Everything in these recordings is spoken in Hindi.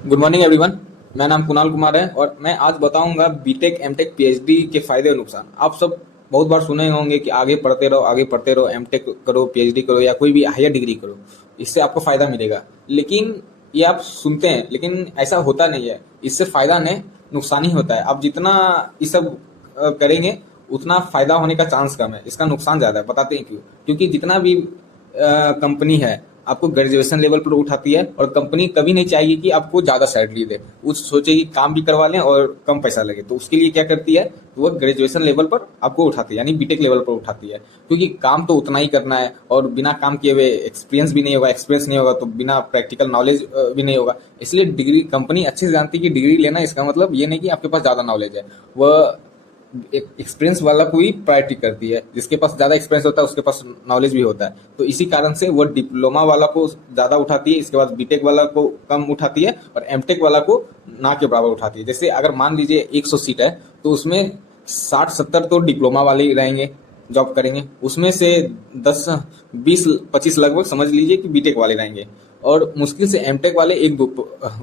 Good morning everyone. मेरा नाम कुणाल कुमार है और मैं आज बताऊंगा बीटेक एमटेक पीएचडी के फायदे और नुकसान। आप सब बहुत बार सुने होंगे कि आगे पढ़ते रहो, एमटेक करो, पीएचडी करो या कोई भी हायर डिग्री करो, इससे आपको फायदा मिलेगा। लेकिन ये आप सुनते हैं, लेकिन ऐसा होता नहीं है। इससे फायदा नहीं, नुकसान ही होता है। आप जितना ये सब करेंगे उतना फायदा होने का चांस कम है, इसका नुकसान ज्यादा है। बताते हैं क्यों? क्योंकि जितना भी कंपनी है आपको ग्रेजुएशन लेवल पर उठाती है और कंपनी कभी नहीं चाहेगी कि आपको ज्यादा सैलरी दे। वो सोचेगी काम भी करवा लें और कम पैसा लगे, तो उसके लिए क्या करती है, तो वो ग्रेजुएशन लेवल पर आपको उठाती है, यानी बीटेक लेवल पर उठाती है। क्योंकि काम तो उतना ही करना है और बिना काम किए हुए एक्सपीरियंस भी नहीं होगा, एक्सपीरियंस नहीं होगा तो बिना प्रैक्टिकल नॉलेज भी नहीं होगा। इसलिए डिग्री कंपनी अच्छे से जानती है कि डिग्री लेना इसका मतलब ये नहीं कि आपके पास ज्यादा नॉलेज है। वह एक्सपीरियंस वाला को ही प्रायोरिटी करती है। जिसके पास ज्यादा एक्सपीरियंस होता है उसके पास नॉलेज भी होता है, तो इसी कारण से वो डिप्लोमा वाला को ज्यादा उठाती है, इसके बाद बीटेक वाला को कम उठाती है और एमटेक वाला को ना के बराबर उठाती है। जैसे अगर मान लीजिए 100 सीट है तो उसमें 60-70 तो डिप्लोमा वाले ही रहेंगे, जॉब करेंगे। उसमें से 10-20-25 लगभग समझ लीजिए कि बीटेक वाले रहेंगे और मुश्किल से एमटेक वाले एक दो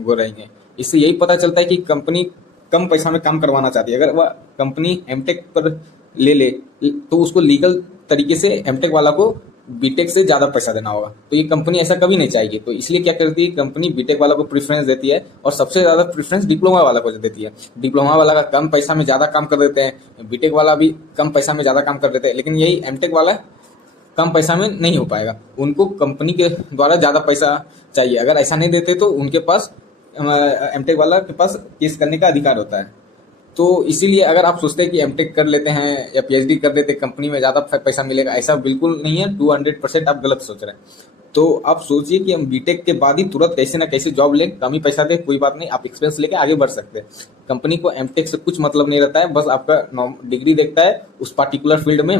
वो रहेंगे। इससे यही पता चलता है कि कंपनी कम पैसा में काम करवाना चाहती है। अगर वह कंपनी एमटेक पर ले तो उसको लीगल तरीके से एमटेक वाला को बीटेक से ज्यादा पैसा देना होगा, तो ये कंपनी ऐसा कभी नहीं चाहेगी। तो इसलिए क्या करती है, कंपनी बीटेक वाला को प्रेफरेंस देती है और सबसे ज्यादा प्रेफरेंस डिप्लोमा वाला को देती है। डिप्लोमा वाला का कम पैसा में ज्यादा काम कर देते हैं, बीटेक वाला भी कम पैसा में ज्यादा काम कर देते हैं, लेकिन यही एमटेक वाला कम पैसा में नहीं हो पाएगा। उनको कंपनी के द्वारा ज्यादा पैसा चाहिए। अगर ऐसा नहीं देते तो उनके पास एमटेक वाला के पास केस करने का अधिकार होता है। तो इसीलिए अगर आप सोचते हैं कि एमटेक कर लेते हैं या पीएचडी कर लेते हैं कंपनी में ज्यादा पैसा मिलेगा, ऐसा बिल्कुल नहीं है। 200% आप गलत सोच रहे हैं। तो आप सोचिए कि हम बीटेक के बाद ही तुरंत कैसे ना कैसे जॉब लें, कम ही पैसा दे, कोई बात नहीं, आप एक्सपीरियंस लेके आगे बढ़ सकते हैं। कंपनी को एमटेक से कुछ मतलब नहीं रहता है, बस आपका डिग्री देखता है उस पार्टिकुलर फील्ड में